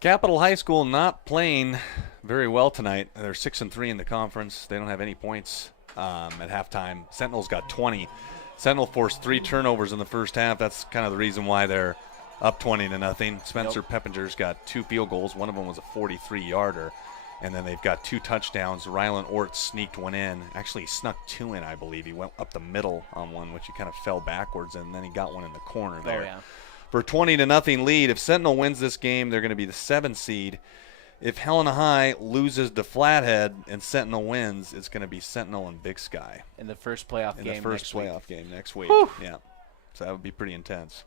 Capital High School not playing very well tonight. They're 6-3 in the conference. They don't have any points at halftime. Sentinel's got 20. Sentinel forced 3 turnovers in the first half. That's kind of the reason why they're up 20-0. Spencer Peppinger's got 2 field goals. One of them was a 43-yarder. And then they've got 2 touchdowns. Rylan Ort sneaked one in. Actually, he snuck 2 in, I believe. He went up the middle on one, which he kind of fell backwards, and then he got one in the corner there. Oh, yeah. For a 20-0 lead. If Sentinel wins this game, they're going to be the 7th seed. If Helena High loses to Flathead and Sentinel wins, it's going to be Sentinel and Big Sky. In the first playoff game In the first next playoff week. game next week. Whew. Yeah. So that would be pretty intense.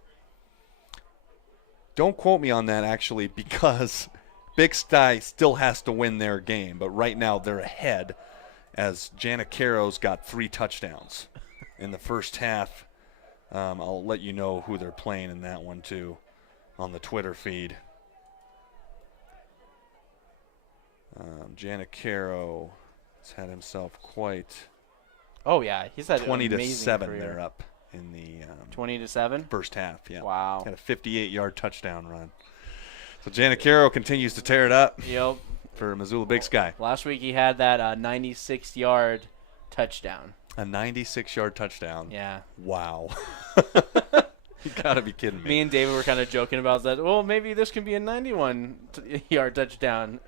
Don't quote me on that, actually, because Big Sky still has to win their game. But right now they're ahead as Janicaro's got 3 touchdowns in the first half. I'll let you know who they're playing in that one, too, on the Twitter feed. Janicaro has had himself quite. Oh, yeah. He's had 20-7 career. they're up in the 20-7? first half, yeah. Wow. Had a 58-yard touchdown run. So Janicaro continues to tear it up Yep. for Missoula Big Sky. Last week he had that 96-yard touchdown. A 96-yard touchdown. Yeah. Wow. You got to be kidding me. Me and David were kind of joking about that. Well, maybe this can be a 91-yard touchdown.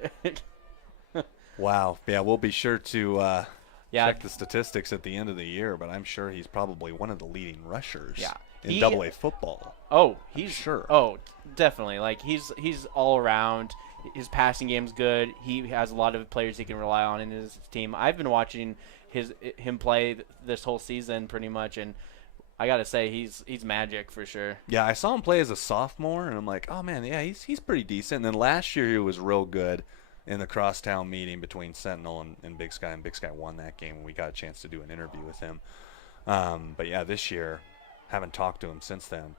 Wow. Yeah, we'll be sure to Yeah. check the statistics at the end of the year, but I'm sure he's probably one of the leading rushers Yeah. in Double-A football. Oh, he's sure. Oh, definitely. Like he's all around. His passing game's good. He has a lot of players he can rely on in his team. I've been watching him play this whole season pretty much, and I gotta say he's magic for sure. Yeah, I saw him play as a sophomore, and I'm like, oh man, yeah, he's pretty decent. And then last year he was real good in the crosstown meeting between Sentinel and Big Sky, and Big Sky won that game, and we got a chance to do an interview with him. But yeah, this year, haven't talked to him since then.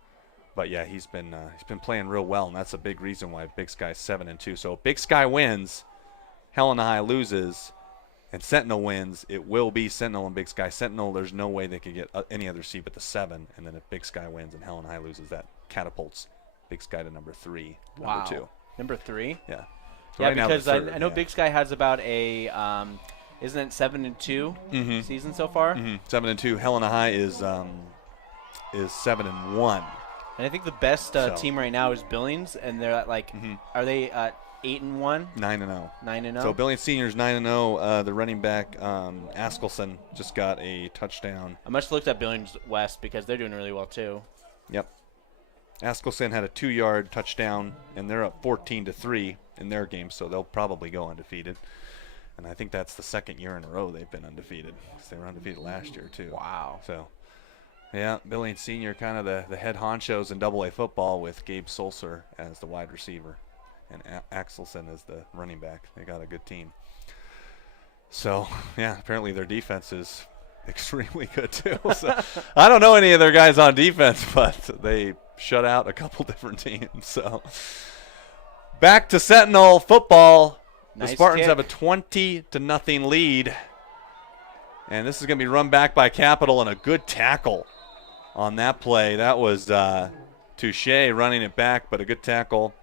But yeah, he's been playing real well, and that's a big reason why Big Sky's 7-2. So if Big Sky wins, Helena High loses, and Sentinel wins, it will be Sentinel and Big Sky. Sentinel, there's no way they could get any other seed but the 7, and then if Big Sky wins and Helena High loses, that catapults Big Sky to number 3, Wow. number 2. Number 3. Yeah. So Yeah, right now because they're third, I know yeah. Big Sky has about a isn't it 7-2 season so far? 7-2. Helena High is 7-1. And I think the best team right now is Billings, and they're at like, are they at 8-1? 9-0. 9-0. So Billings Senior's 9-0. The running back Askelson just got a touchdown. I must have looked at Billings West because they're doing really well too. Yep. Askelson had a 2-yard touchdown, and they're up 14-3 in their game, so they'll probably go undefeated. And I think that's the second year in a row they've been undefeated. 'Cause they were undefeated last year too. Wow. So, yeah, Billings Senior kind of the head honchos in Double-A football with Gabe Solser as the wide receiver and Axelson as the running back. They got a good team. So, yeah, apparently their defense is extremely good too. So, I don't know any of their guys on defense, but they shut out a couple different teams. So, back to Sentinel football. The Nice Spartans kick. have a 20-0 lead. And this is going to be run back by Capital, and a good tackle on that play. That was Touche running it back, but a good tackle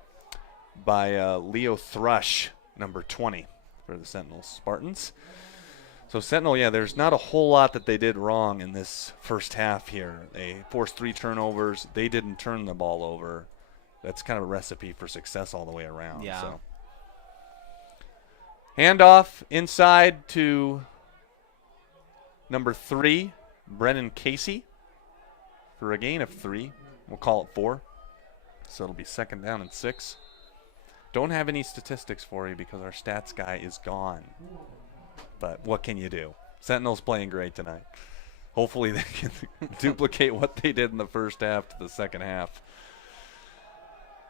by Leo Thrush, number 20 for the Sentinel Spartans. So Sentinel, yeah, there's not a whole lot that they did wrong in this first half here. They forced 3 turnovers. They didn't turn the ball over. That's kind of a recipe for success all the way around. Yeah. So. Handoff inside to number 3, Brennan Casey, for a gain of 3. We'll call it 4. So it'll be 2nd down and 6. Don't have any statistics for you because our stats guy is gone. But what can you do? Sentinel's playing great tonight. Hopefully they can duplicate what they did in the first half to the second half.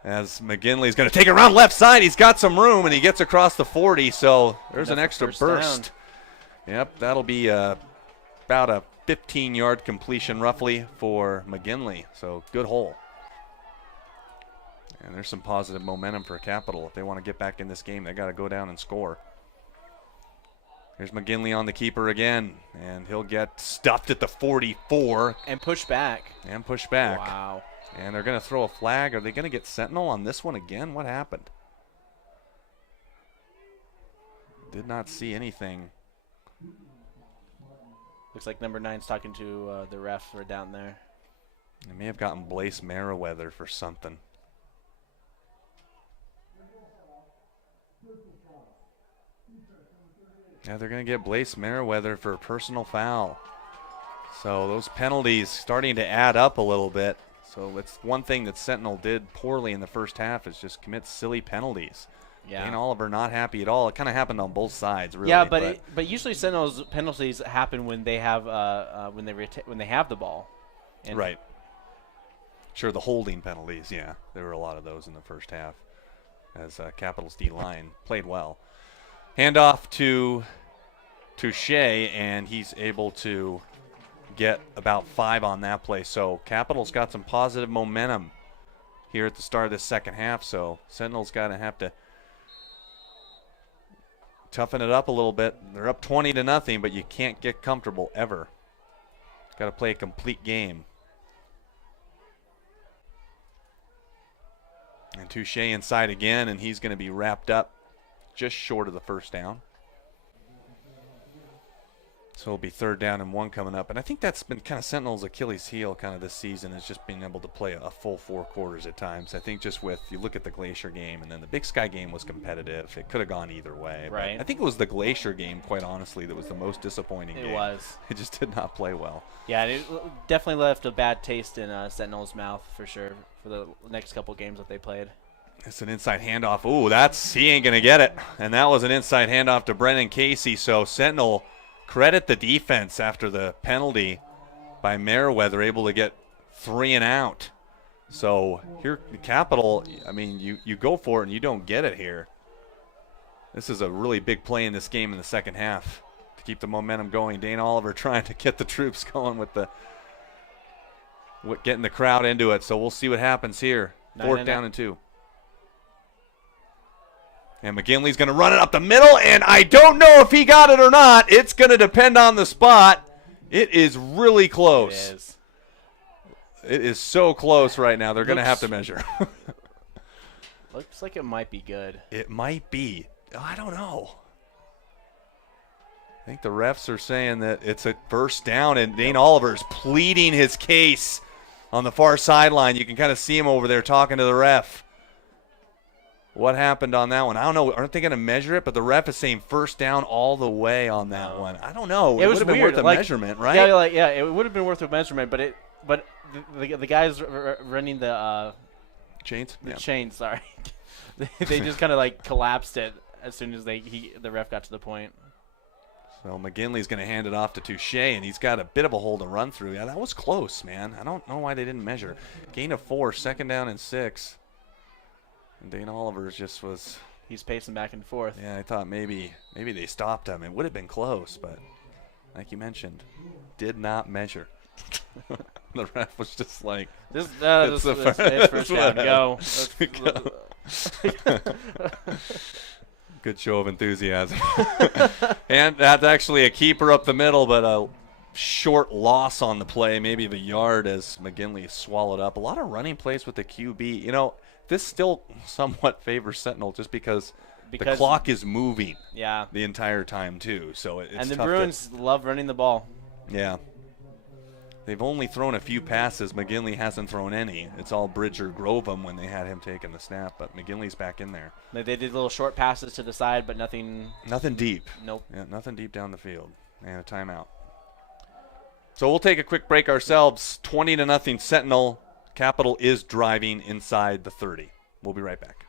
As McGinley's going to take it around left side. He's got some room, and he gets across the 40. So there's an extra burst. Yep, that'll be about a 15-yard completion roughly for McGinley. So good hole. And there's some positive momentum for Capital. If they want to get back in this game, they got to go down and score. Here's McGinley on the keeper again, and he'll get stuffed at the 44. And push back. And push back. Wow. And they're going to throw a flag. Are they going to get Sentinel on this one again? What happened? Did not see anything. Looks like number 9's talking to the ref for down there. They may have gotten Blaze Merriweather for something. Yeah, they're going to get Blaze Merriweather for a personal foul. So those penalties starting to add up a little bit. So it's one thing that Sentinel did poorly in the first half is just commit silly penalties. Yeah. Dane Oliver not happy at all. It kind of happened on both sides, really. Yeah, but usually Sentinel's penalties happen when they have when they have the ball. And right. Sure, the holding penalties. Yeah, there were a lot of those in the first half, as Capital's D line played well. Handoff to Shea, and he's able to get about 5 on that play. So Capital's got some positive momentum here at the start of this second half. So Sentinel's got to have to toughen it up a little bit. They're up 20-0, but you can't get comfortable ever. Got to play a complete game. And Touche inside again, and he's going to be wrapped up just short of the first down. So it'll be 3rd down and 1 coming up. And I think that's been kind of Sentinel's Achilles heel kind of this season, is just being able to play a full 4 quarters at times. I think just with, you look at the Glacier game, and then the Big Sky game was competitive. It could have gone either way. Right. But I think it was the Glacier game, quite honestly, that was the most disappointing game. It was. It just did not play well. Yeah, it definitely left a bad taste in Sentinel's mouth for sure for the next couple games that they played. It's an inside handoff. Ooh, he ain't going to get it. And that was an inside handoff to Brennan Casey. So Sentinel, credit the defense after the penalty by Merriweather, able to get 3 and out. So here, Capital, I mean, you go for it and you don't get it here. This is a really big play in this game in the second half to keep the momentum going. Dane Oliver trying to get the troops going with getting the crowd into it. So we'll see what happens here. 4th down and 2. And McGinley's going to run it up the middle, and I don't know if he got it or not. It's going to depend on the spot. It is really close. It is. It is so close right now. They're going to have to measure. Looks like it might be good. It might be. I don't know. I think the refs are saying that it's a 1st down, and Dane Oliver is pleading his case on the far sideline. You can kind of see him over there talking to the ref. What happened on that one? I don't know. Aren't they going to measure it? But the ref is saying 1st down all the way on that one. I don't know. It would have been worth a measurement, right? Yeah, it would have been worth a measurement. But the guys running the chains. Chains. Sorry, they just kind of like collapsed it as soon as the ref got to the point. So McGinley's going to hand it off to Touche, and he's got a bit of a hole to run through. Yeah, that was close, man. I don't know why they didn't measure. Gain of 4, 2nd down and 6. And Dane Oliver just was. He's pacing back and forth. Yeah, I thought maybe they stopped him. It would have been close, but like you mentioned, did not measure. The ref was just like, it's 1st down. Go. Good show of enthusiasm. And that's actually a keeper up the middle, but a short loss on the play, maybe of a yard as McGinley swallowed up. A lot of running plays with the QB. You know, this still somewhat favors Sentinel just because the clock is moving the entire time, too. So it's and the tough Bruins love running the ball. Yeah. They've only thrown a few passes. McGinley hasn't thrown any. It's all Bridger Grovem when they had him taking the snap, but McGinley's back in there. They did little short passes to the side, but nothing. Nothing deep. Nope. Yeah, nothing deep down the field. And a timeout. So we'll take a quick break ourselves. 20-0 Sentinel. Capital is driving inside the 30. We'll be right back.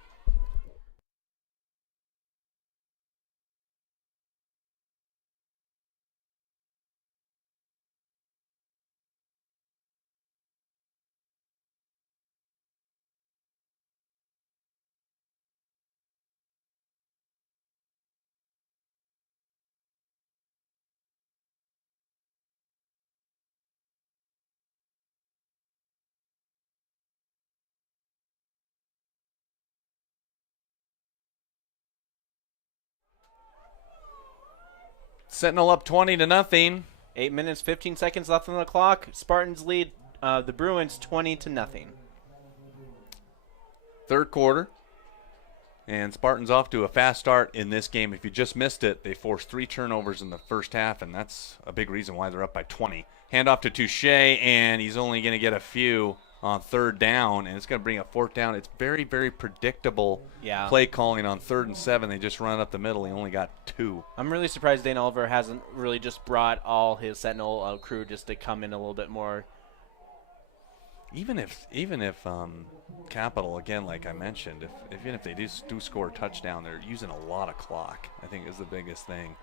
Sentinel up 20-0. 8 minutes, 15 seconds left on the clock. Spartans lead the Bruins 20-0. Third quarter. And Spartans off to a fast start in this game. If you just missed it, they forced 3 turnovers in the first half, and that's a big reason why they're up by 20. Handoff to Touche, and he's only going to get a few on 3rd down, and it's going to bring a 4th down. It's very, very predictable play calling on 3rd and 7. They just run it up the middle. He only got 2. I'm really surprised Dane Oliver hasn't really just brought all his Sentinel crew just to come in a little bit more. Even if Capital, again, like I mentioned, even if they do score a touchdown, they're using a lot of clock, I think is the biggest thing.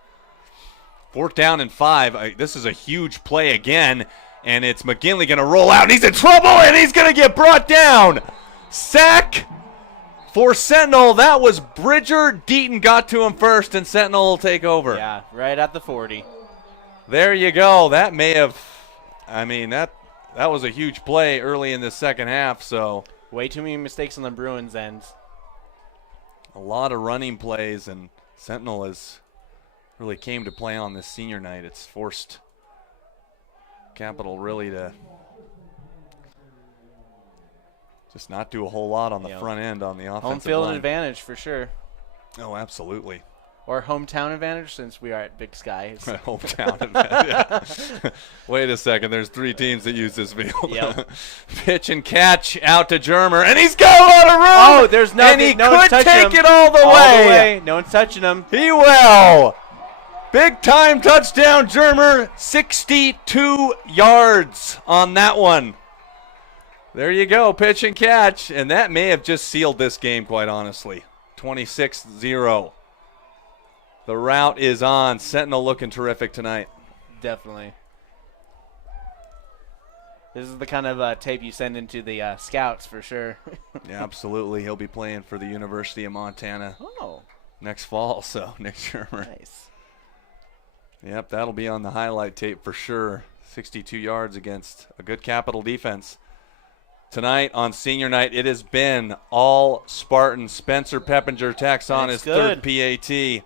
4th down and 5. This is a huge play again, and it's McGinley going to roll out, and he's in trouble, and he's going to get brought down. Sack for Sentinel. That was Bridger. Deaton got to him first, and Sentinel will take over. Yeah, right at the 40. There you go. That may have, that was a huge play early in the second half. So way too many mistakes on the Bruins' end. A lot of running plays, and Sentinel has really came to play on this senior night. It's forced Capital really to just not do a whole lot on the front end on the offensive line. Home field advantage for sure. Oh, absolutely. Or hometown advantage since we are at Big Sky. Hometown advantage. Yeah. Wait a second. There's 3 teams that use this field. Yep. Pitch and catch out to Germer, and he's got a lot of room. Oh, there's nothing. And he no could take it all the way. No one's touching him. He will. Big time touchdown, Germer. 62 yards on that one. There you go, pitch and catch. And that may have just sealed this game, quite honestly. 26-0. The route is on. Sentinel looking terrific tonight. Definitely. This is the kind of tape you send into the scouts for sure. Yeah, absolutely. He'll be playing for the University of Montana next fall, so Nick Germer. Nice. Yep, that'll be on the highlight tape for sure. 62 yards against a good Capital defense. Tonight on senior night, it has been all Spartan. Spencer Peppinger tacks on his 3rd PAT.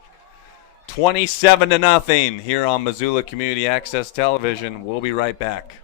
27-0 here on Missoula Community Access Television. We'll be right back.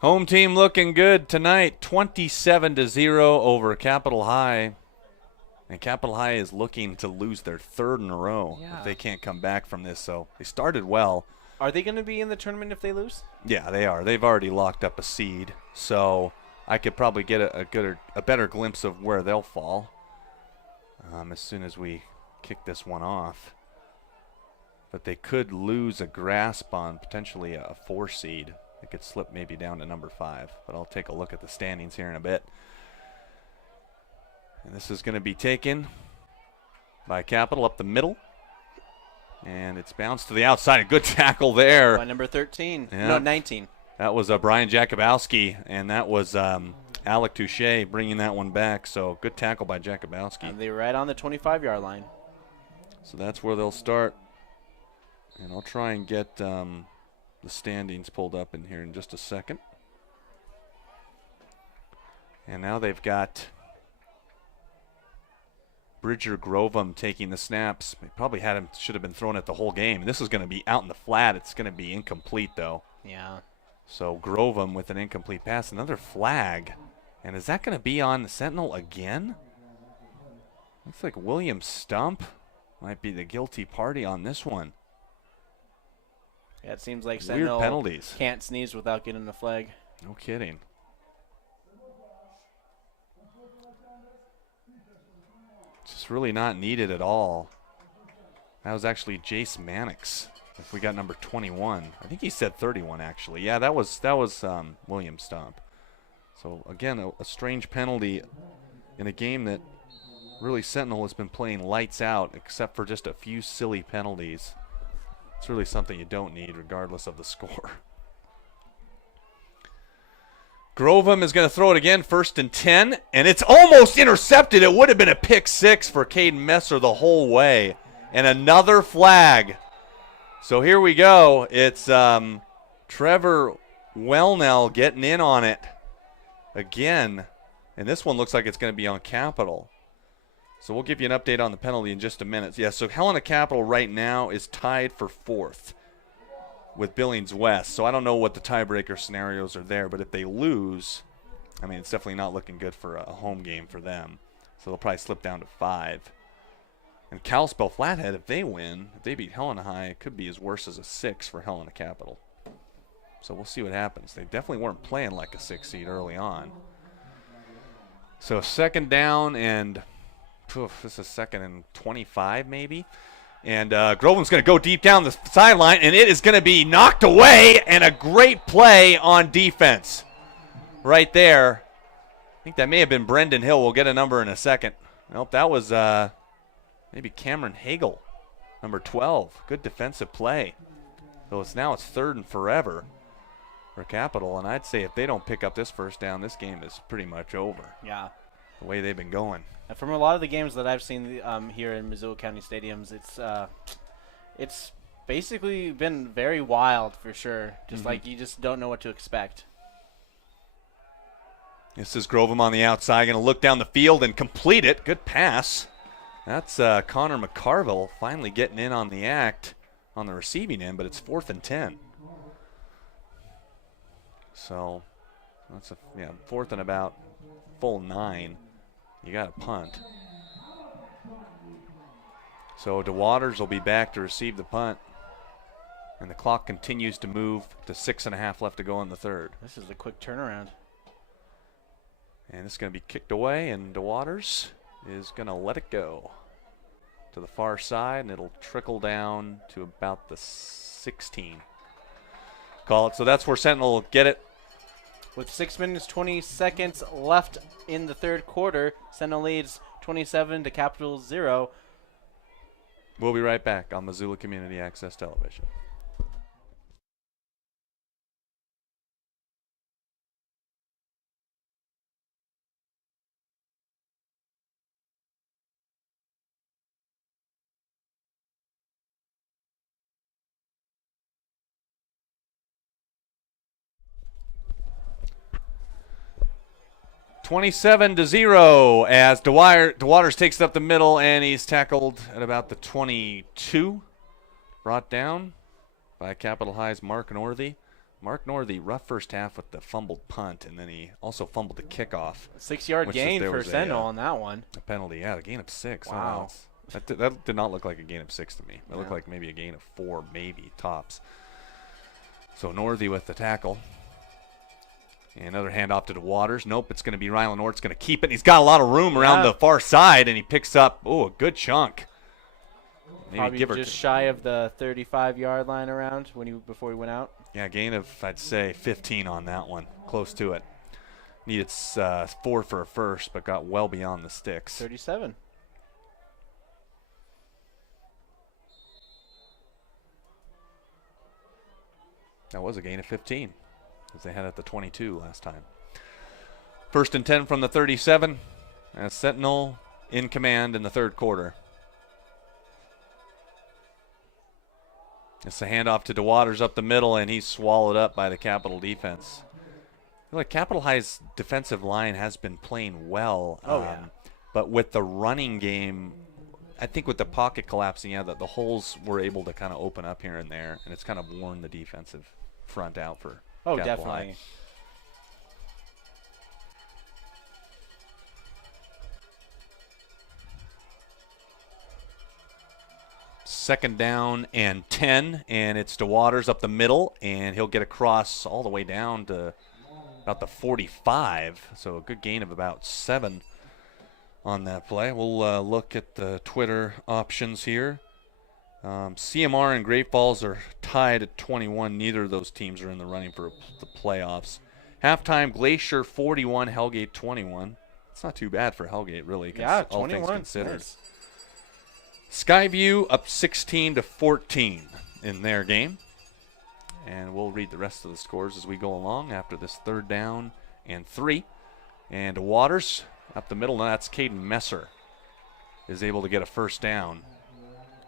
Home team looking good tonight, 27-0 over Capital High. And Capital High is looking to lose their 3rd in a row if they can't come back from this. So they started well. Are they going to be in the tournament if they lose? Yeah, they are. They've already locked up a seed. So I could probably get a better glimpse of where they'll fall as soon as we kick this one off. But they could lose a grasp on potentially a 4 seed. It could slip maybe down to number 5, but I'll take a look at the standings here in a bit. And this is going to be taken by Capital up the middle. And it's bounced to the outside. A good tackle there. By number 13. Yeah. No, 19. That was Brian Jakubowski, and that was Alec Touche bringing that one back. So good tackle by Jakubowski. And they're right on the 25-yard line. So that's where they'll start. And I'll try and get the standings pulled up in here in just a second. And now they've got Bridger Grovum taking the snaps. They probably should have been throwing it the whole game. This is going to be out in the flat. It's going to be incomplete, though. Yeah. So Grovum with an incomplete pass. Another flag. And is that going to be on the Sentinel again? Looks like William Stump might be the guilty party on this one. Yeah, it seems like Sentinel weird penalties. Can't sneeze without getting a flag. No kidding. Just really not needed at all. That was actually Jace Mannix If we got number 21. I think he said 31, actually. Yeah, that was William Stump. So, again, a strange penalty in a game that really Sentinel has been playing lights out, except for just a few silly penalties. It's really something you don't need, regardless of the score. Grovem is going to throw it again, 1st and 10, and it's almost intercepted. It would have been a pick 6 for Caden Messer the whole way, and another flag. So here we go. It's Trevor Wellnell getting in on it again, and this one looks like it's going to be on Capital. So we'll give you an update on the penalty in just a minute. Yeah, so Helena Capital right now is tied for 4th with Billings West. So I don't know what the tiebreaker scenarios are there, but if they lose, I mean, it's definitely not looking good for a home game for them. So they'll probably slip down to 5. And Kalispell Flathead, if they win, if they beat Helena High, it could be as worse as a 6 for Helena Capital. So we'll see what happens. They definitely weren't playing like a 6 seed early on. So 2nd down and this is 2nd and 25 maybe. And Grovem's going to go deep down the sideline, and it is going to be knocked away, and a great play on defense right there. I think that may have been Brendan Hill. We'll get a number in a second. Nope, that was maybe Cameron Hagel, number 12. Good defensive play. So it's 3rd and forever for Capital, and I'd say if they don't pick up this 1st down, this game is pretty much over. Yeah. The way they've been going. And from a lot of the games that I've seen here in Missoula County stadiums, it's basically been very wild for sure. Just like you just don't know what to expect. This is Grovem on the outside, going to look down the field and complete it. Good pass. That's Connor McCarville finally getting in on the act on the receiving end, but it's 4th and 10. So that's 4th and about full 9. You got a punt. So DeWaters will be back to receive the punt. And the clock continues to move to 6.5 left to go in the 3rd. This is a quick turnaround. And it's going to be kicked away, and DeWaters is going to let it go to the far side, and it'll trickle down to about the 16. Call it. So that's where Sentinel will get it. With 6 minutes, 20 seconds left in the 3rd quarter, Sentinel leads 27 to Capital 0. We'll be right back on Missoula Community Access Television. (27-0) as DeWaters takes it up the middle, and he's tackled at about the 22. Brought down by Capital High's Mark Northey. Mark Northey, rough first half with the fumbled punt, and then he also fumbled the kickoff. 6-yard gain for Sentinel on that one. A penalty, yeah, a gain of 6. Wow. Oh, that did not look like a gain of 6 to me. It looked like maybe a gain of 4, maybe, tops. So Northey with the tackle. And another handoff to DeWaters. Nope, it's going to be Rylan Ort's going to keep it. And he's got a lot of room around the far side, and he picks up, a good chunk. Maybe probably just shy of the 35-yard line around before he went out. Yeah, gain of, I'd say, 15 on that one. Close to it. Needed 4 for a first, but got well beyond the sticks. 37. That was a gain of 15, as they had at the 22 last time. 1st and 10 from the 37, as Sentinel in command in the 3rd quarter. It's a handoff to DeWaters up the middle, and he's swallowed up by the Capital defense. I feel like Capital High's defensive line has been playing well. But with the running game, I think with the pocket collapsing, the holes were able to kind of open up here and there, and it's kind of worn the defensive front out for Capital definitely. High. Second down and 10, and it's DeWaters up the middle, and he'll get across all the way down to about the 45, so a good gain of about 7 on that play. We'll look at the Twitter options here. CMR and Great Falls are tied at 21. Neither of those teams are in the running for the playoffs. Halftime, Glacier 41, Hellgate 21. It's not too bad for Hellgate, really, Yeah, all 21. things considered. Nice. Skyview up 16-14 in their game. And we'll read the rest of the scores as we go along after this 3rd down and 3. And Waters up the middle. Now that's Caden Messer is able to get a 1st down.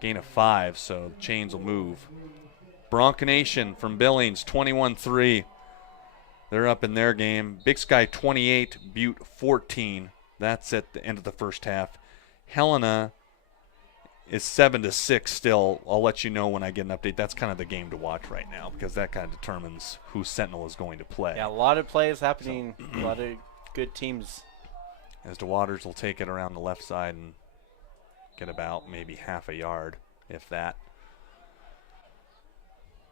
Gain of 5, so the chains will move. Bronco Nation from Billings, 21-3. They're up in their game. Big Sky 28, Butte 14. That's at the end of the first half. Helena is 7-6 still. I'll let you know when I get an update. That's kind of the game to watch right now because that kind of determines who Sentinel is going to play. Yeah, a lot of plays happening. A lot of good teams. As DeWaters will take it around the left side and get about maybe half a yard, if that.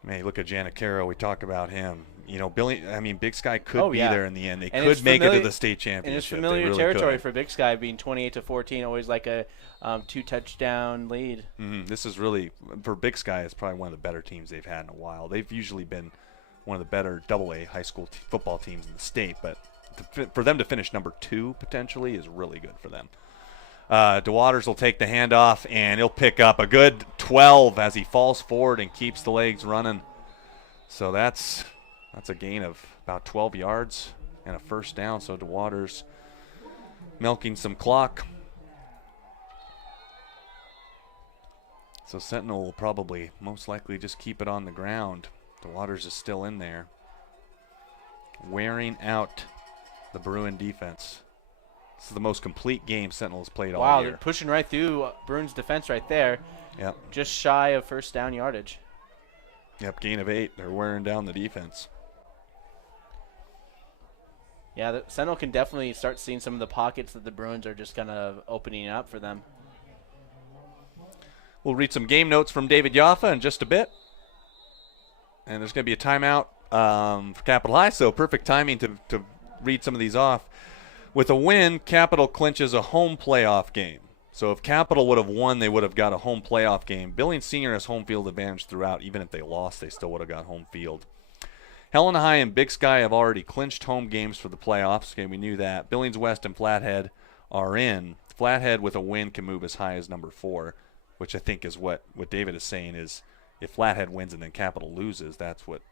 Hey, look at Janicaro. We talked about him. You know, Big Sky could be there in the end. They could make it to the state championship. And it's familiar territory for Big Sky, being 28-14, always like a 2-touchdown lead. This is really, for Big Sky, it's probably one of the better teams they've had in a while. They've usually been one of the better AA high school football teams in the state, but for them to finish number 2 potentially is really good for them. DeWaters will take the handoff, and he'll pick up a good 12 as he falls forward and keeps the legs running. So that's a gain of about 12 yards and a 1st down. So DeWaters milking some clock. So Sentinel will probably most likely just keep it on the ground. DeWaters is still in there, wearing out the Bruin defense. This is the most complete game Sentinel has played all year. Wow, they're pushing right through Bruins' defense right there. Yep. Just shy of 1st down yardage. Yep, gain of 8. They're wearing down the defense. Yeah, the Sentinel can definitely start seeing some of the pockets that the Bruins are just kind of opening up for them. We'll read some game notes from David Yaffa in just a bit. And there's going to be a timeout for Capital High, so perfect timing to read some of these off. With a win, Capital clinches a home playoff game. So if Capital would have won, they would have got a home playoff game. Billings Senior has home field advantage throughout. Even if they lost, they still would have got home field. Helena High and Big Sky have already clinched home games for the playoffs. Okay, we knew that. Billings West and Flathead are in. Flathead with a win can move as high as number 4, which I think is what David is saying is if Flathead wins and then Capital loses, that's what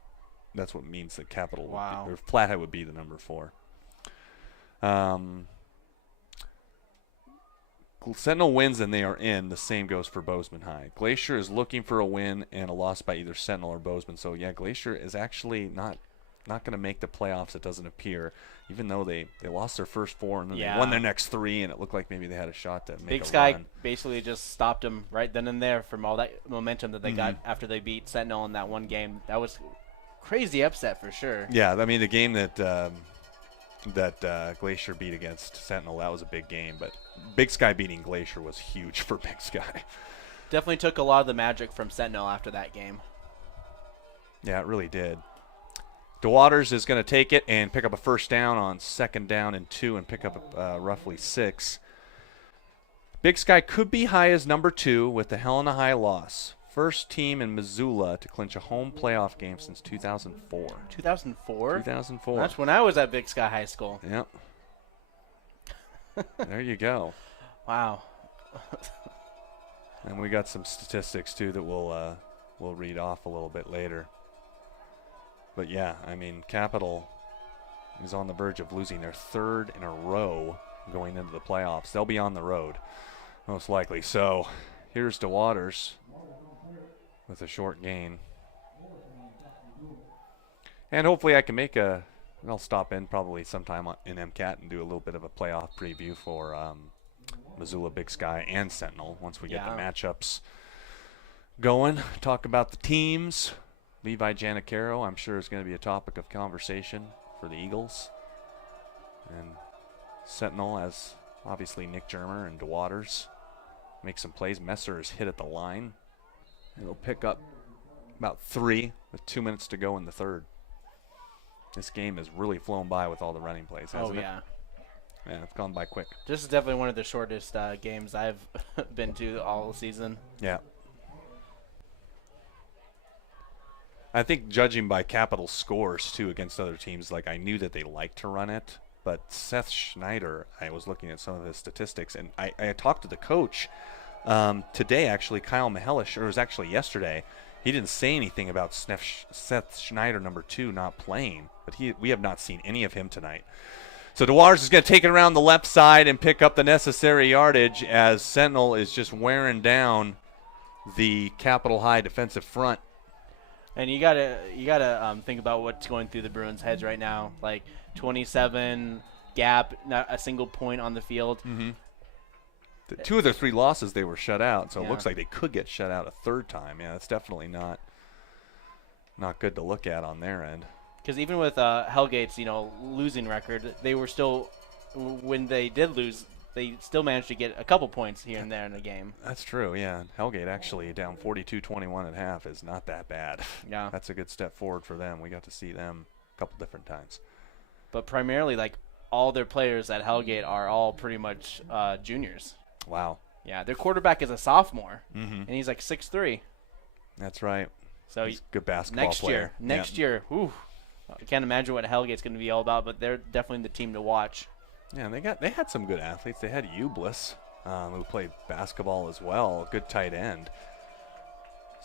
means that Capital or Flathead would be the number 4. Sentinel wins and they are in. The same goes for Bozeman High. Glacier is looking for a win and a loss by either Sentinel or Bozeman. So yeah, Glacier is actually not going to make the playoffs. It doesn't appear, even though they lost their first 4 and then they won their next 3, and it looked like maybe they had a shot to make Big a Sky run. basically just stopped them right then and there from all that momentum that they got after they beat Sentinel in that one game. That was crazy upset for sure. Yeah, I mean the game that Glacier beat against Sentinel, that was a big game, but Big Sky beating Glacier was huge for Big Sky. Definitely took a lot of the magic from Sentinel after that game. Yeah, it really did. DeWaters is going to take it and pick up a 1st down on 2nd down and 2 and pick up roughly 6. Big Sky could be high as number 2 with the Helena High loss. First team in Missoula to clinch a home playoff game since 2004. 2004? 2004. That's when I was at Big Sky High School. Yep. There you go. Wow. And we got some statistics too that we'll read off a little bit later. But yeah, I mean, Capital is on the verge of losing their 3rd in a row going into the playoffs. They'll be on the road, most likely. So here's DeWaters with a short gain. And hopefully I can make I'll stop in probably sometime in MCAT and do a little bit of a playoff preview for Missoula, Big Sky, and Sentinel once we get the matchups going. Talk about the teams. Levi Janicaro, I'm sure, is going to be a topic of conversation for the Eagles. And Sentinel has obviously Nick Germer and DeWaters make some plays. Messer is hit at the line. And he'll pick up about 3 with 2 minutes to go in the 3rd. This game has really flown by with all the running plays, hasn't it? Yeah, it's gone by quick. This is definitely one of the shortest games I've been to all season. Yeah. I think judging by Capital scores too against other teams, like I knew that they like to run it, but Seth Schneider, I was looking at some of his statistics, and I talked to the coach today, actually, Kyle Mihelish, or it was actually yesterday. He didn't say anything about Seth Schneider, number 2, not playing, but we have not seen any of him tonight. So DeWaters is going to take it around the left side and pick up the necessary yardage as Sentinel is just wearing down the Capital High defensive front. And you gotta think about what's going through the Bruins' heads right now. Like 27 gap, not a single point on the field. Mm-hmm. 2 of their 3 losses, they were shut out, so it looks like they could get shut out a third time. Yeah, that's definitely not good to look at on their end. Because even with Hellgate's, losing record, they were still, when they did lose, they still managed to get a couple points here and there in the game. That's true, yeah. Hellgate actually down 42-21 at half is not that bad. Yeah. That's a good step forward for them. We got to see them a couple different times. But primarily, like, all their players at Hellgate are all pretty much juniors. Wow. Yeah, their quarterback is a sophomore, mm-hmm. and he's like 6'3". That's right. So he's a good basketball player. Next year, whew, I can't imagine what Hellgate's going to be all about, but they're definitely the team to watch. Yeah, and they had some good athletes. They had Ublis, who played basketball as well, a good tight end.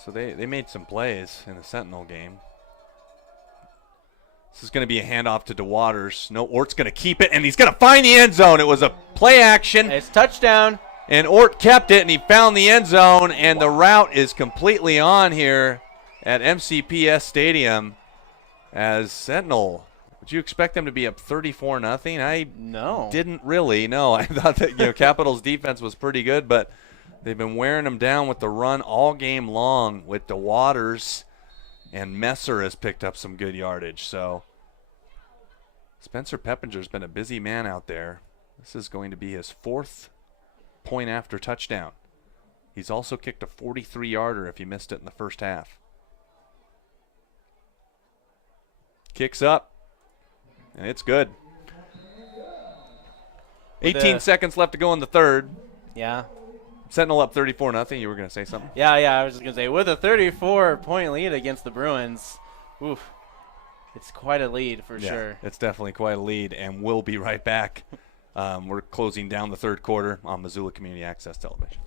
So they made some plays in the Sentinel game. This is going to be a handoff to DeWaters. No, Ort's going to keep it, and he's going to find the end zone. It was a play action. It's touchdown. And Ort kept it, and he found the end zone, and the route is completely on here at MCPS Stadium as Sentinel. Would you expect them to be up 34-0? No. Didn't really. No, I thought that Capital's defense was pretty good, but they've been wearing them down with the run all game long with DeWaters, and Messer has picked up some good yardage. So Spencer Peppinger's been a busy man out there. This is going to be his 4th point after touchdown. He's also kicked a 43-yarder if you missed it in the first half. Kicks up, and it's good. 18 seconds left to go in the third. Yeah. Sentinel up 34-0. You were going to say something? Yeah, I was just going to say, with a 34-point lead against the Bruins, oof, it's quite a lead for sure. It's definitely quite a lead, and we'll be right back. We're closing down the third quarter on Missoula Community Access Television.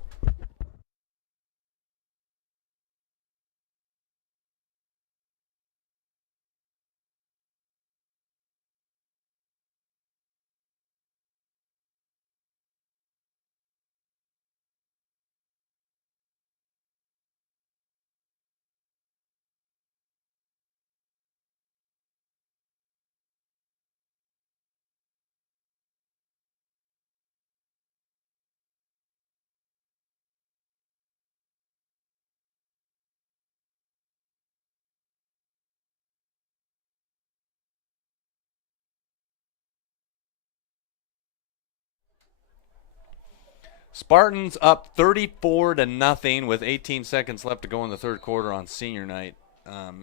Spartans up 34-0 with 18 seconds left to go in the third quarter on senior night.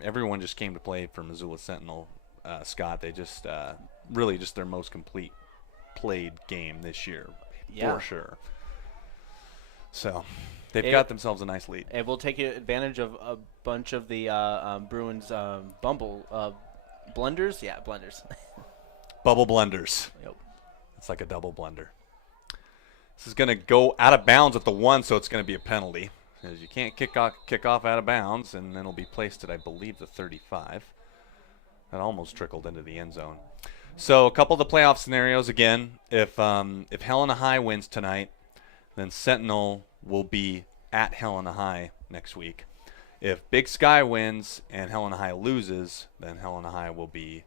Everyone just came to play for Missoula Sentinel, Scott. They just really just their most complete played game this year, for sure. So they've got themselves a nice lead. And we'll take advantage of a bunch of the Bruins blunders. Yeah, blunders. Bubble blunders. Yep. It's like a double blunder. This is going to go out of bounds at the 1, so it's going to be a penalty. Because you can't kick off out of bounds, and then it'll be placed at, I believe, the 35. That almost trickled into the end zone. So a couple of the playoff scenarios again. If Helena High wins tonight, then Sentinel will be at Helena High next week. If Big Sky wins and Helena High loses, then Helena High will be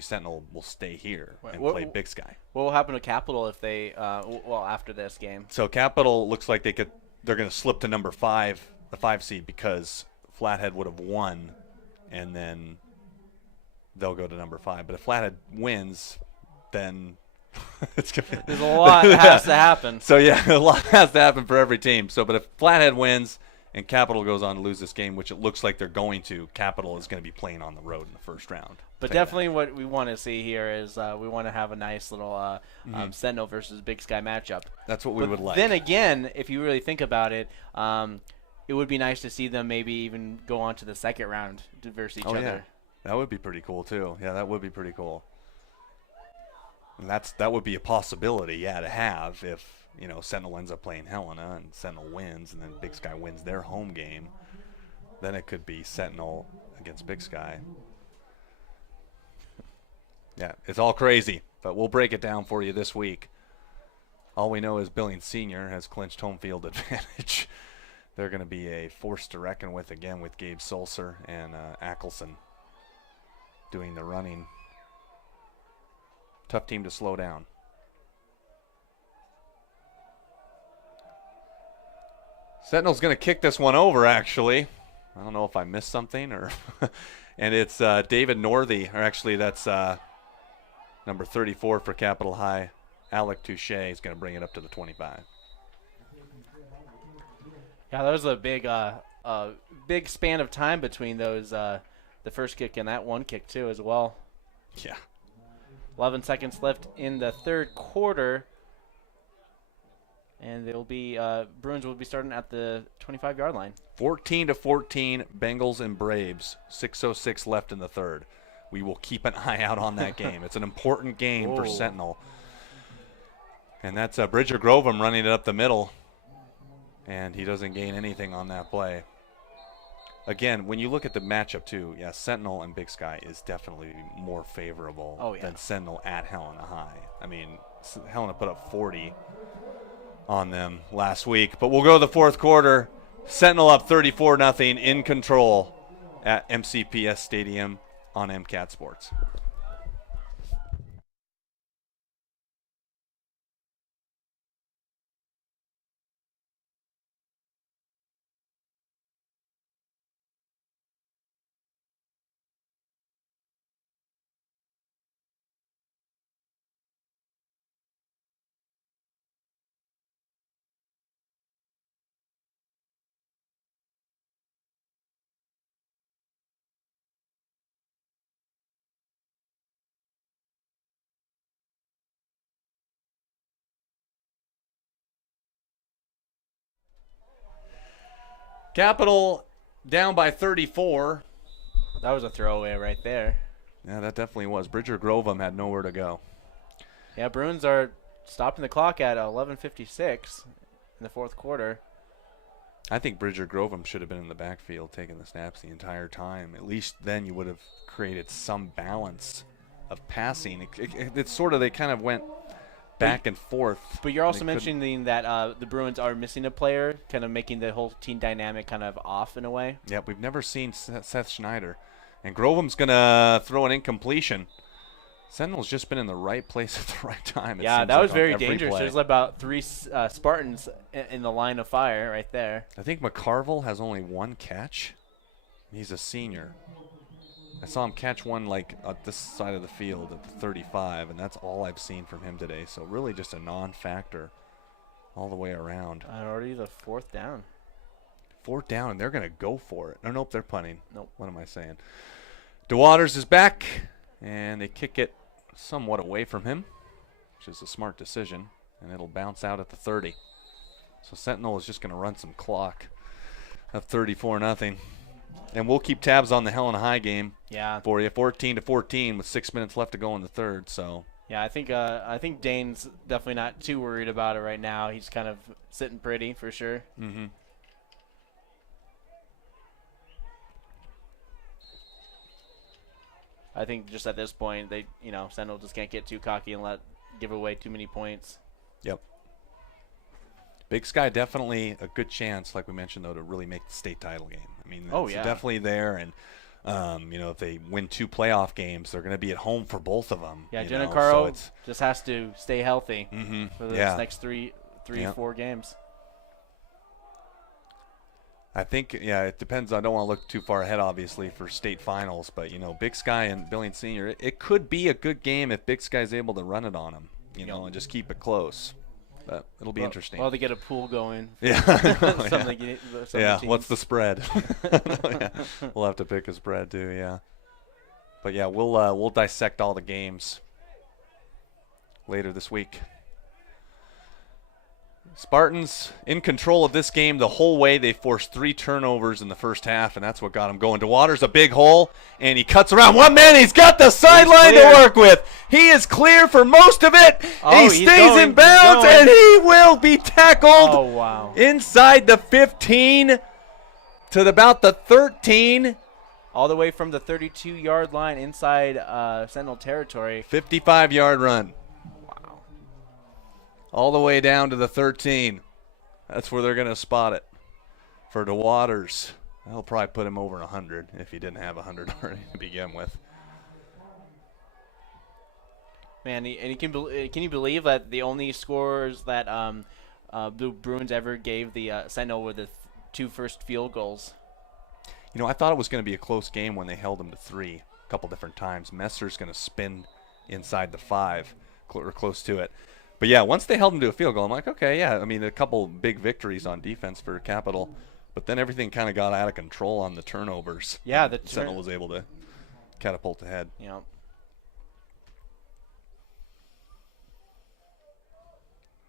Sentinel will stay here and play Big Sky. What will happen to Capital if they, after this game? So Capital looks like they're going to slip to number 5, the 5 seed, because Flathead would have won, and then they'll go to number 5. But if Flathead wins, then it's gonna there's a lot that has to happen. So yeah, a lot has to happen for every team. So, but if Flathead wins and Capital goes on to lose this game, which it looks like they're going to, Capital is going to be playing on the road in the first round. But definitely what we want to see here is we want to have a nice little Sentinel versus Big Sky matchup. That's what we would like. Then again, if you really think about it, it would be nice to see them maybe even go on to the second round to verse each other. Yeah. That would be pretty cool too. Yeah, that would be pretty cool. And that would be a possibility, yeah, to have if, Sentinel ends up playing Helena and Sentinel wins and then Big Sky wins their home game. Then it could be Sentinel against Big Sky. Yeah, it's all crazy, but we'll break it down for you this week. All we know is Billings Senior has clinched home field advantage. They're going to be a force to reckon with again with Gabe Sulcer and Ackelson doing the running. Tough team to slow down. Sentinel's going to kick this one over, actually. I don't know if I missed something or... and it's David Northey, or actually that's number 34 for Capital High. Alec Touche is going to bring it up to the 25. Yeah, that was a big span of time between those, the first kick and that one kick too as well. Yeah. 11 seconds left in the third quarter. And they'll be Bruins will be starting at the 25-yard line. 14-14, Bengals and Braves. 6:06 left in the third. We will keep an eye out on that game. It's an important game for Sentinel. And that's Bridger Grovem running it up the middle. And he doesn't gain anything on that play. Again, when you look at the matchup too, yeah, Sentinel and Big Sky is definitely more favorable than Sentinel at Helena High. I mean, Helena put up 40 on them last week. But we'll go to the fourth quarter. Sentinel up 34-0 in control at MCPS Stadium on MCAT Sports. Capital down by 34. That was a throwaway right there. Yeah, that definitely was. Bridger Grovem had nowhere to go. Yeah, Bruins are stopping the clock at 11:56 in the fourth quarter. I think Bridger Grovem should have been in the backfield taking the snaps the entire time. At least then you would have created some balance of passing. It's sort of, they kind of went back and forth. But you're also mentioning that the Bruins are missing a player, kind of making the whole team dynamic kind of off in a way. Yeah, we've never seen Seth Schneider. And Grovem's going to throw an incompletion. Sentinel's just been in the right place at the right time. Yeah, that was very dangerous. Play. There's about 3 Spartans in the line of fire right there. I think McCarville has only 1 catch. He's a senior. I saw him catch one like at this side of the field at the 35, and that's all I've seen from him today. So really just a non-factor all the way around. Already the 4th down. 4th down, and they're going to go for it. Oh, nope, they're punting. Nope. What am I saying? DeWaters is back, and they kick it somewhat away from him, which is a smart decision, and it'll bounce out at the 30. So Sentinel is just going to run some clock of 34-0. And we'll keep tabs on the Helena High game for you. 14-14 with 6 minutes left to go in the third. So yeah, I think Dane's definitely not too worried about it right now. He's kind of sitting pretty for sure. Mm-hmm. I think just at this point, Sentinel just can't get too cocky and give away too many points. Yep. Big Sky definitely a good chance, like we mentioned, though, to really make the state title game. I mean, it's definitely there, and if they win 2 playoff games, they're going to be at home for both of them. Yeah, Giancarlo just has to stay healthy for the next three, 4 games. I think, it depends. I don't want to look too far ahead, obviously, for state finals, but Big Sky and Billings Senior, it could be a good game if Big Sky is able to run it on them, and just keep it close. But it'll be interesting. Well, they get a pool going. Yeah. What's the spread? We'll have to pick a spread too. Yeah. But yeah, we'll dissect all the games later this week. Spartans in control of this game the whole way. They forced 3 turnovers in the first half, and that's what got them going. DeWater's a big hole, and he cuts around. One man, he's got the sideline to work with. He is clear for most of it. He stays in bounds, and he will be tackled inside the 15 to about the 13. All the way from the 32-yard line inside Sentinel territory. 55-yard run. All the way down to the 13. That's where they're going to spot it for DeWaters. They'll probably put him over 100 if he didn't have 100 already to begin with. Man, and can you believe that the only scores that the Bruins ever gave the Sentinel were the 2 first field goals? You know, I thought it was going to be a close game when they held him to 3 a couple different times. Messer's going to spin inside the 5 or close to it. But, yeah, once they held him to a field goal, I'm like, okay, yeah. I mean, a couple big victories on defense for Capital. But then everything kind of got out of control on the turnovers. Yeah, the Sentinel was able to catapult ahead. Yeah.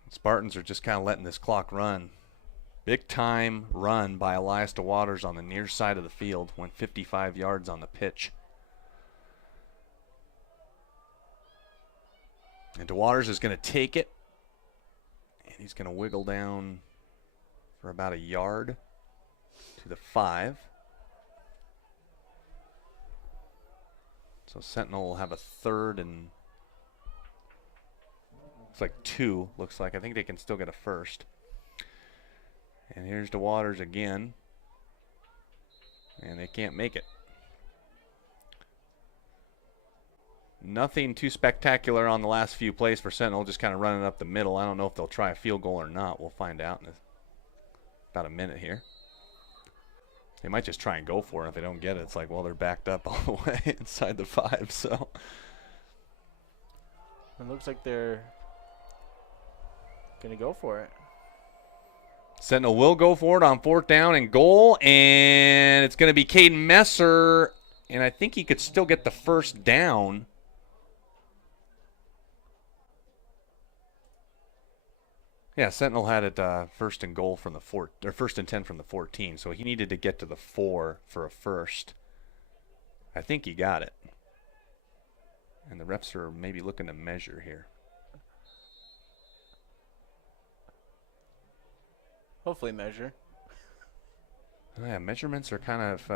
Spartans are just kind of letting this clock run. Big time run by Elias DeWaters on the near side of the field. Went 55 yards on the pitch. And DeWaters is going to take it. And he's going to wiggle down for about a yard to the 5. So Sentinel will have a 3rd and it's like 2, looks like. I think they can still get a 1st. And here's DeWaters again. And they can't make it. Nothing too spectacular on the last few plays for Sentinel, just kind of running up the middle. I don't know if they'll try a field goal or not. We'll find out in about a minute here. They might just try and go for it. If they don't get it, it's like, well, they're backed up all the way inside the 5. So it looks like they're going to go for it. Sentinel will go for it on 4th down and goal, and it's going to be Caden Messer, and I think he could still get the 1st down. Yeah, Sentinel had it 1st and goal from the 1st and 10 from the 14, so he needed to get to the 4 for a 1st. I think he got it. And the refs are maybe looking to measure here. Hopefully measure. Oh, yeah, measurements are kind of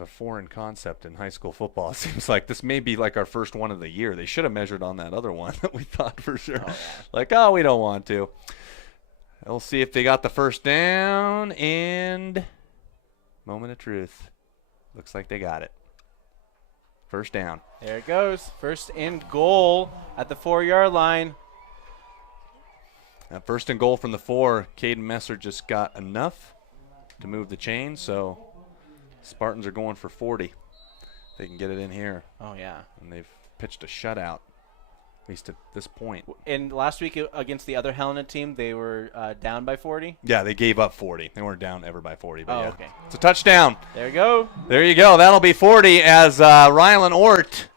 a foreign concept in high school football. It seems like this may be like our first one of the year. They should have measured on that other one that we thought for sure. Oh, yeah. Like, oh, we don't want to. We'll see if they got the 1st down, and moment of truth. Looks like they got it. 1st down. There it goes. 1st and goal at the 4-yard line. 1st and goal from the 4. Caden Messer just got enough to move the chain, so Spartans are going for 40. They can get it in here. Oh, yeah. And they've pitched a shutout, at least at this point. And last week against the other Helena team, they were down by 40? Yeah, they gave up 40. They weren't down ever by 40. But okay. It's a touchdown. There you go. There you go. That'll be 40 as Rylan Ort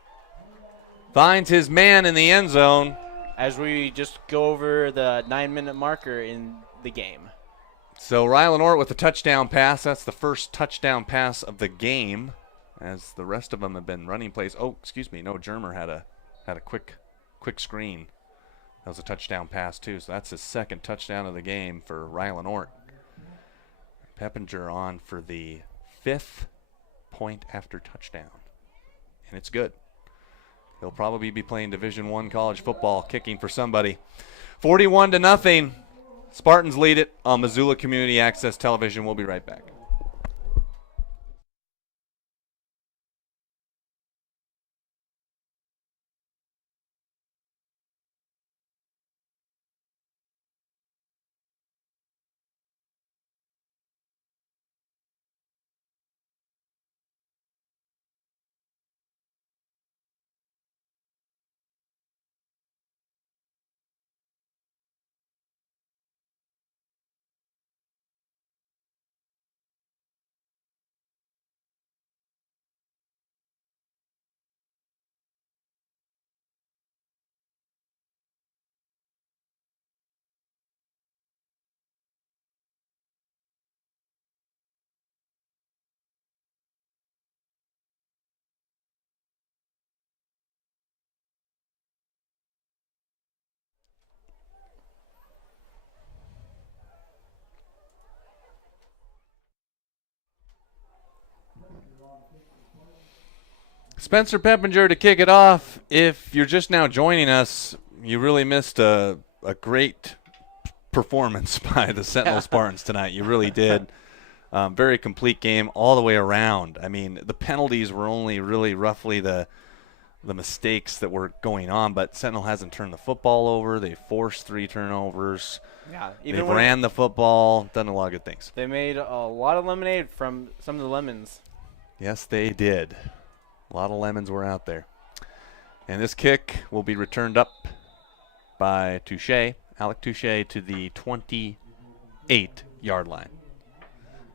finds his man in the end zone. As we just go over the 9-minute marker in the game. So Rylan Ort with a touchdown pass. That's the first touchdown pass of the game, as the rest of them have been running plays. Oh, excuse me. No, Germer had a quick screen. That was a touchdown pass too. So that's his 2nd touchdown of the game for Rylan Ort. Peppinger on for the 5th point after touchdown, and it's good. He'll probably be playing Division I college football, kicking for somebody. 41-0. Spartans lead it on Missoula Community Access Television. We'll be right back. Spencer Peppinger to kick it off. If you're just now joining us, you really missed a great performance by the Sentinel Spartans tonight. You really did. Very complete game all the way around. I mean, the penalties were only really roughly the mistakes that were going on, but Sentinel hasn't turned the football over. They forced 3 turnovers. Yeah, they ran the football, done a lot of good things. They made a lot of lemonade from some of the lemons. Yes, they did. A lot of lemons were out there. And this kick will be returned up by Alec Touche to the 28-yard line.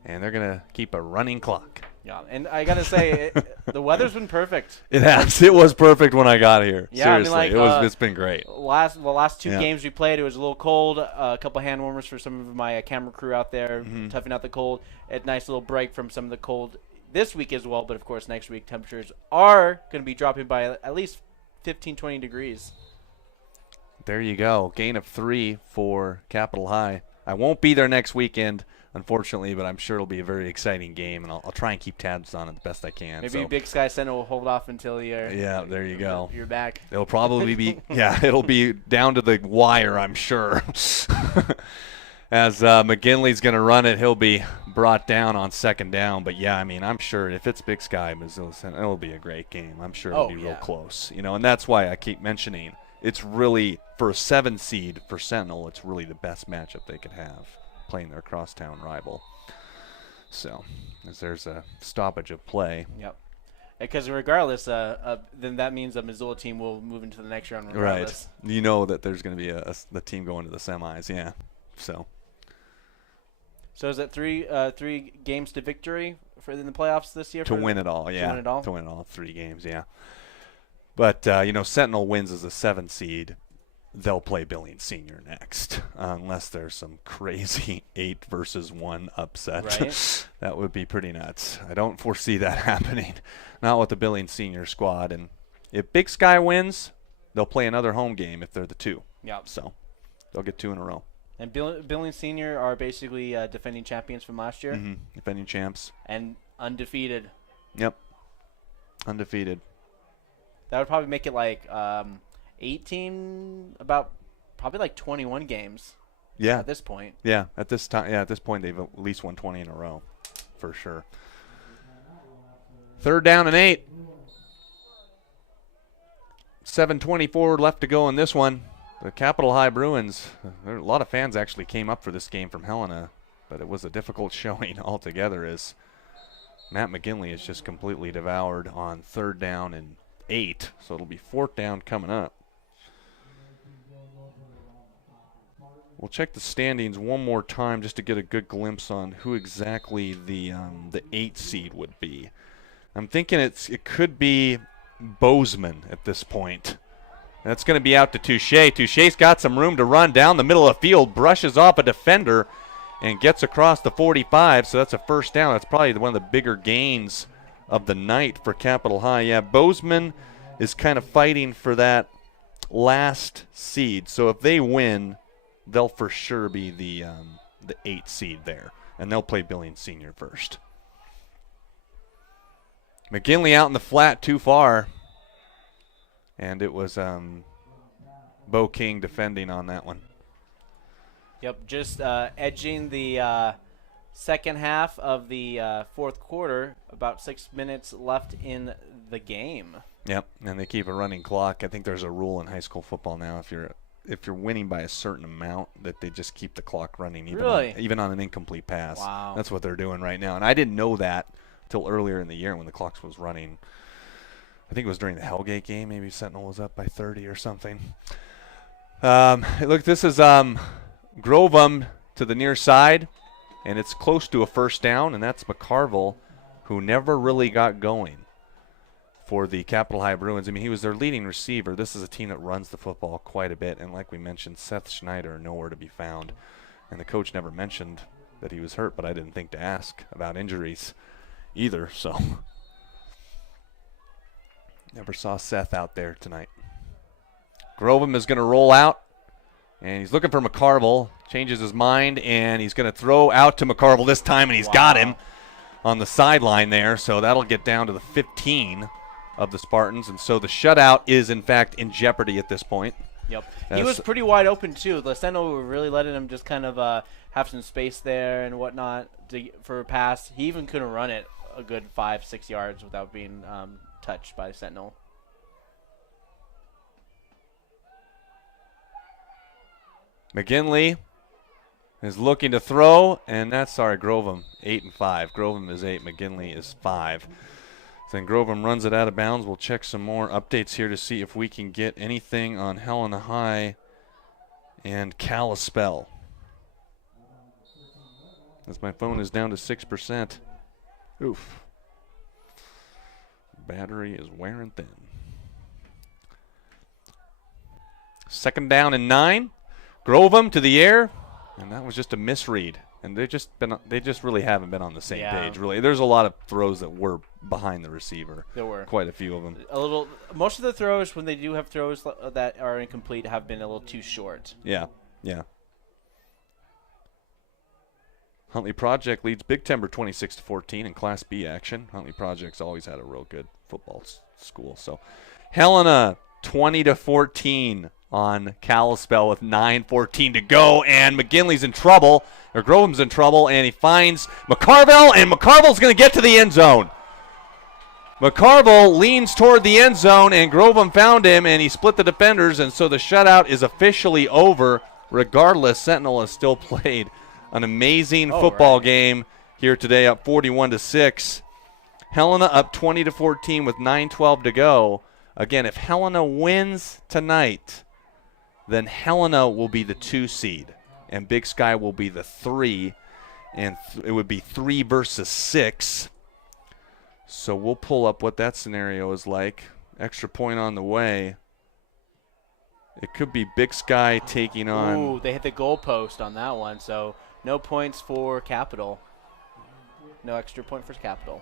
And they're going to keep a running clock. Yeah, and I got to say, the weather's been perfect. It has. It was perfect when I got here. Yeah, seriously, I mean, it's been great. The last 2 games we played, it was a little cold. A couple hand warmers for some of my camera crew out there, toughing out the cold. A nice little break from some of the cold this week as well. But, of course, next week temperatures are going to be dropping by at least 15, 20 degrees. There you go. Gain of 3 for Capital High. I won't be there next weekend, unfortunately, but I'm sure it'll be a very exciting game, and I'll try and keep tabs on it the best I can. Maybe Big Sky Sentinel will hold off until you're there you go. You're back. It'll probably be it'll be down to the wire, I'm sure. As McGinley's going to run it, he'll be brought down on 2nd down. But yeah, I mean, I'm sure if it's Big Sky, Missoula Sentinel, it'll be a great game. I'm sure it'll be real close. And that's why I keep mentioning it's really, for a 7 seed for Sentinel, it's really the best matchup they could have, playing their crosstown rival. So, as there's a stoppage of play. Yep. Because regardless, then that means the Missoula team will move into the next round regardless. Right. You know that there's going to be the team going to the semis, yeah. So is it 3 games to victory in the playoffs this year? To win it all, yeah. To win it all? To win it all, 3 games, yeah. But, Sentinel wins as a 7 seed. They'll play Billings Senior next, unless there's some crazy 8-1 upset. Right. That would be pretty nuts. I don't foresee that happening. Not with the Billings Senior squad. And if Big Sky wins, they'll play another home game if they're the 2. Yeah. So they'll get 2 in a row. And Billings Senior are basically defending champions from last year. Mm-hmm. Defending champs. And undefeated. Yep. Undefeated. That would probably make it like 18, about probably like 21 games. Yeah. At this point. Yeah. At this time. Yeah. At this point, they've at least won 20 in a row, for sure. 3rd down and 8. 7:24 left to go in this one. The Capital High Bruins. A lot of fans actually came up for this game from Helena, but it was a difficult showing altogether. As Matt McGinley is just completely devoured on 3rd down and 8, so it'll be 4th down coming up. We'll check the standings one more time just to get a good glimpse on who exactly the 8 seed would be. I'm thinking it could be Bozeman at this point. That's going to be out to Touche. Touche's got some room to run down the middle of the field, brushes off a defender, and gets across the 45, so that's a 1st down. That's probably one of the bigger gains of the night for Capital High. Yeah, Bozeman is kind of fighting for that last seed. So if they win, they'll for sure be the 8 seed there, and they'll play Billings Senior first. McGinley out in the flat too far, and it was Bo King defending on that one. Yep, just edging the second half of the 4th quarter. About 6 minutes left in the game. Yep, and they keep a running clock. I think there's a rule in high school football now if you're winning by a certain amount that they just keep the clock running even on an incomplete pass. Wow. That's what they're doing right now. And I didn't know that till earlier in the year when the clock was running. I think it was during the Hellgate game. Maybe Sentinel was up by 30 or something. Look, this is Grovum to the near side, and it's close to a 1st down, and that's McCarville, who never really got going for the Capital High Bruins. I mean, he was their leading receiver. This is a team that runs the football quite a bit, and like we mentioned, Seth Schneider nowhere to be found. And the coach never mentioned that he was hurt, but I didn't think to ask about injuries either, so never saw Seth out there tonight. Grovum is going to roll out, and he's looking for McCarville. Changes his mind, and he's going to throw out to McCarville this time, and he's got him on the sideline there, so that'll get down to the 15. of the Spartans, and so the shutout is, in fact, in jeopardy at this point. Yep. He was pretty wide open, too. The Sentinel were really letting him just kind of have some space there and whatnot for a pass. He even couldn't run it a good 5-6 yards without being touched by Sentinel. McGinley is looking to throw, and that's, Grovem, 8 and 5. Grovem is 8, McGinley is 5. Then Grovem runs it out of bounds. We'll check some more updates here to see if we can get anything on Helena High and Kalispell. As my phone is down to 6%. Oof. Battery is wearing thin. 2nd down and 9. Grovem to the air, and that was just a misread. And they just really haven't been on the same page. Really, there's a lot of throws that were behind the receiver. There were quite a few of them. Most of the throws, when they do have throws that are incomplete, have been a little too short. Yeah. Huntley Project leads Big Timber 26-14 in Class B action. Huntley Project's always had a real good football school. So, Helena 20-14 on Kalispell with 9:14 to go, and McGinley's in trouble, or Grovem's in trouble, and he finds McCarville, and McCarville's going to get to the end zone. McCarville leans toward the end zone, and Grovem found him, and he split the defenders, and so the shutout is officially over. Regardless, Sentinel has still played an amazing football game here today, up 41-6. Helena up 20-14 with 9:12 to go. Again, if Helena wins tonight, then Helena will be the 2 seed, and Big Sky will be the 3, and it would be 3 versus 6. So we'll pull up what that scenario is like. Extra point on the way. It could be Big Sky taking on. Ooh, they hit the goalpost on that one, so no points for Capital. No extra point for Capital.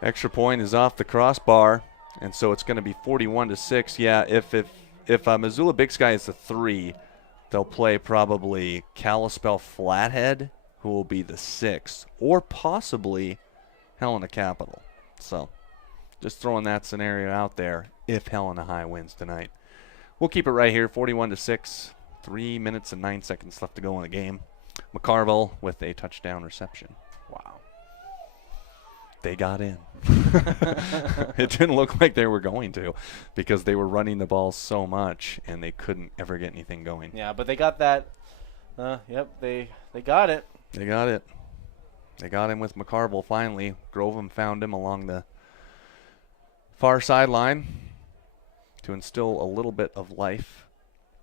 Extra point is off the crossbar, and so it's going to be 41-6. Yeah, if Missoula Big Sky is the 3, they'll play probably Kalispell Flathead, who will be the 6, or possibly Helena Capital. So just throwing that scenario out there if Helena High wins tonight. We'll keep it right here, 41-6, 3 minutes and 9 seconds left to go in the game. McCarville with a touchdown reception. Wow. They got in. It didn't look like they were going to, because they were running the ball so much and they couldn't ever get anything going. Yeah, but they got that. Yep, they got it. They got it. They got him with McCarville finally. Grovem found him along the far sideline to instill a little bit of life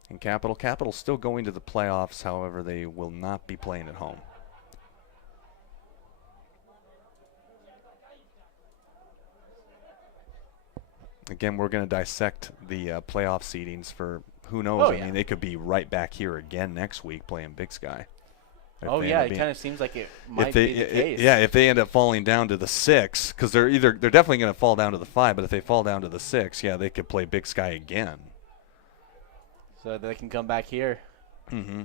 in Capital. Capital's still going to the playoffs, however, they will not be playing at home. Again, we're going to dissect the playoff seedings for who knows. I mean, they could be right back here again next week playing Big Sky. It kind of seems like it might be the case. If they end up falling down to the 6, because they're definitely going to fall down to the 5, but if they fall down to the 6, they could play Big Sky again. So they can come back here. Mm-hmm.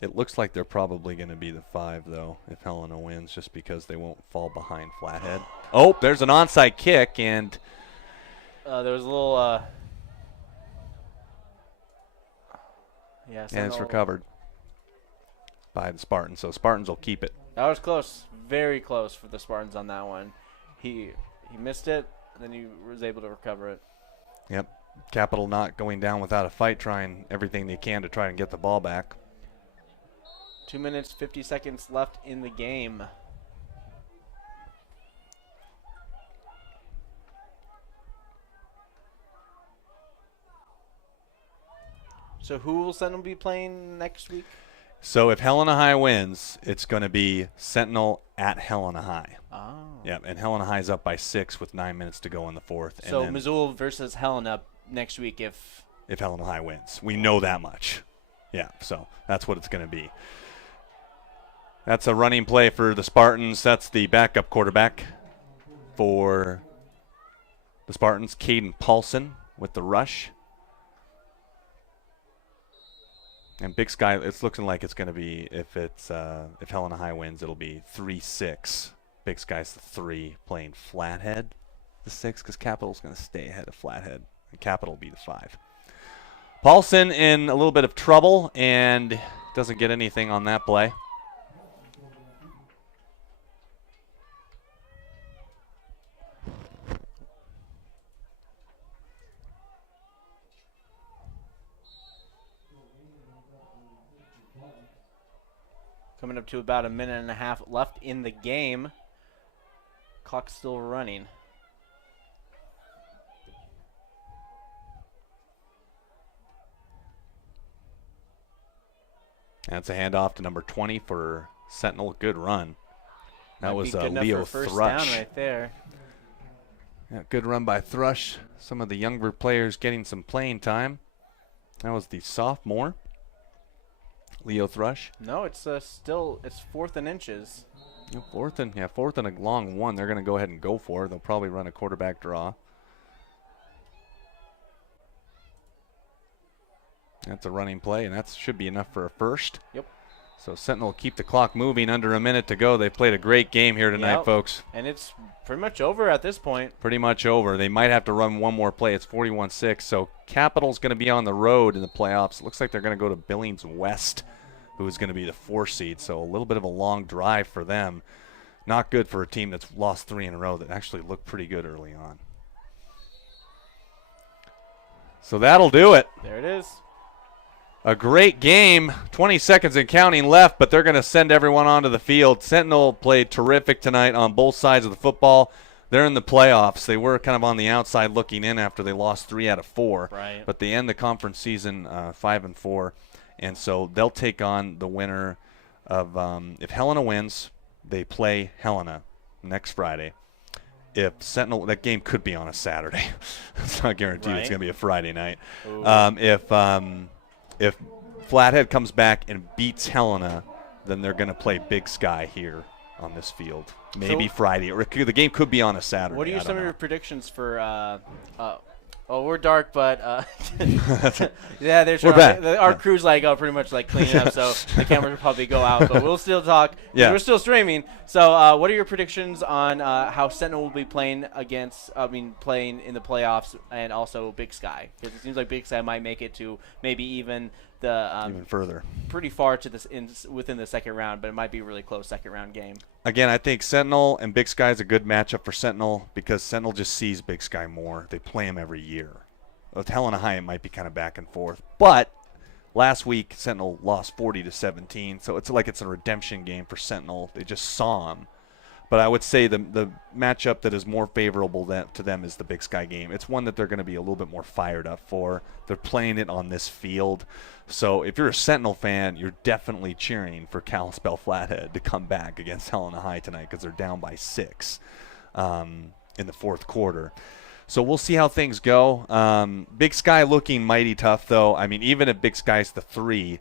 It looks like they're probably going to be the 5, though, if Helena wins, just because they won't fall behind Flathead. Oh, there's an onside kick, and there was a little and it's recovered by the Spartans, so Spartans will keep it. That was close, very close for the Spartans on that one. He missed it, and then he was able to recover it. Yep. Capital not going down without a fight, trying everything they can to try and get the ball back. 2 minutes, 50 seconds left in the game. So who will Sentinel be playing next week? So if Helena High wins, it's going to be Sentinel at Helena High. Oh. Yeah, and Helena High's up by 6 with 9 minutes to go in the 4th. So and Missoula versus Helena next week if Helena High wins. We know that much. Yeah, so that's what it's going to be. That's a running play for the Spartans. That's the backup quarterback for the Spartans, Caden Paulson with the rush. And Big Sky, it's looking like it's going to be, if Helena High wins, it'll be 3-6 Big Sky's the 3, playing Flathead the 6, because Capital's going to stay ahead of Flathead, and Capital will be the 5. Paulson in a little bit of trouble and doesn't get anything on that play. Coming up to about a minute and a half left in the game. Clock's still running. That's a handoff to number 20 for Sentinel. Good run. That was Might be good Leo enough for a first Thrush. down right there. Yeah, good run by Thrush. Some of the younger players getting some playing time. That was the sophomore, Leo Thrush. No, it's still 4th and inches. Yeah, fourth and a long one. They're going to go ahead and go for it. They'll probably run a quarterback draw. That's a running play, and that should be enough for a first. Yep. So Sentinel will keep the clock moving. Under a minute to go. They played a great game here tonight, Yep. folks. And it's pretty much over at this point. Pretty much over. They might have to run one more play. It's 41-6. So Capital's going to be on the road in the playoffs. It looks like they're going to go to Billings West, who is going to be the 4 seed. So a little bit of a long drive for them. Not good for a team that's lost 3 in a row that actually looked pretty good early on. So that'll do it. There it is. A great game. 20 seconds and counting left, but they're going to send everyone onto the field. Sentinel played terrific tonight on both sides of the football. They're in the playoffs. They were kind of on the outside looking in after they lost 3 out of 4. Right. But they end the conference season 5-4. And so they'll take on the winner of if Helena wins, they play Helena next Friday. If Sentinel, that game could be on a Saturday. It's not guaranteed. Right. It's going to be a Friday night. If Flathead comes back and beats Helena, then they're going to play Big Sky here on this field. Maybe So, Friday, or the game could be on a Saturday. What are I some don't of know. your predictions for we're dark, but yeah, there's We're back. Our crew's pretty much cleaning up, so the cameras will probably go out, but we'll still talk. Yeah. We're still streaming. So, what are your predictions on how Sentinel will be playing playing in the playoffs, and also Big Sky? Because it seems like Big Sky might make it to maybe even the Even further. pretty far to this within the second round, but it might be a really close second round game. Again, I think Sentinel and Big Sky is a good matchup for Sentinel because Sentinel just sees Big Sky more. They play him every year. With Helena High, it might be kind of back and forth. But last week, Sentinel lost 40-17, so it's like it's a redemption game for Sentinel. They just saw him. But I would say the matchup that is more favorable to them is the Big Sky game. It's one that they're going to be a little bit more fired up for. They're playing it on this field. So if you're a Sentinel fan, you're definitely cheering for Kalispell Flathead to come back against Helena High tonight because they're down by 6 in the fourth quarter. So we'll see how things go. Big Sky looking mighty tough, though. I mean, even if Big Sky's the 3,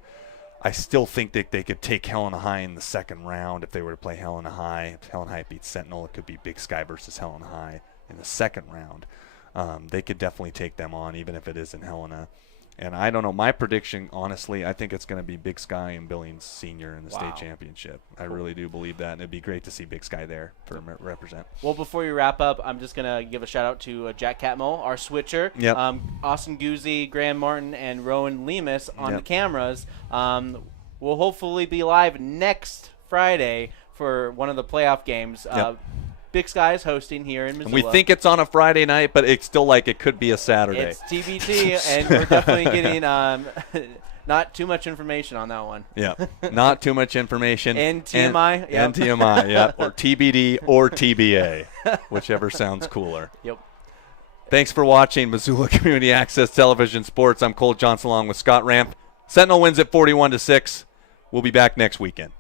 I still think that they could take Helena High in the second round if they were to play Helena High. If Helena High beats Sentinel, it could be Big Sky versus Helena High in the second round. They could definitely take them on, even if it is in Helena. And I don't know. My prediction, honestly, I think it's going to be Big Sky and Billings Senior in the state championship. I really do believe that, and it'd be great to see Big Sky there for represent. Well, before you wrap up, I'm just going to give a shout-out to Jack Catmull, our switcher. Yep. Austin Guse, Graham Martin, and Rowan Lemus on the cameras. We'll hopefully be live next Friday for one of the playoff games. Big Sky is hosting here in Missoula. And we think it's on a Friday night, but it's still like it could be a Saturday. It's TBT, and we're definitely getting not too much information on that one. Yeah, not too much information. And TMI. And TMI, yeah, or TBD or TBA, whichever sounds cooler. Yep. Thanks for watching Missoula Community Access Television Sports. I'm Cole Johnson along with Scott Ranf. Sentinel wins at 41-6. We'll be back next weekend.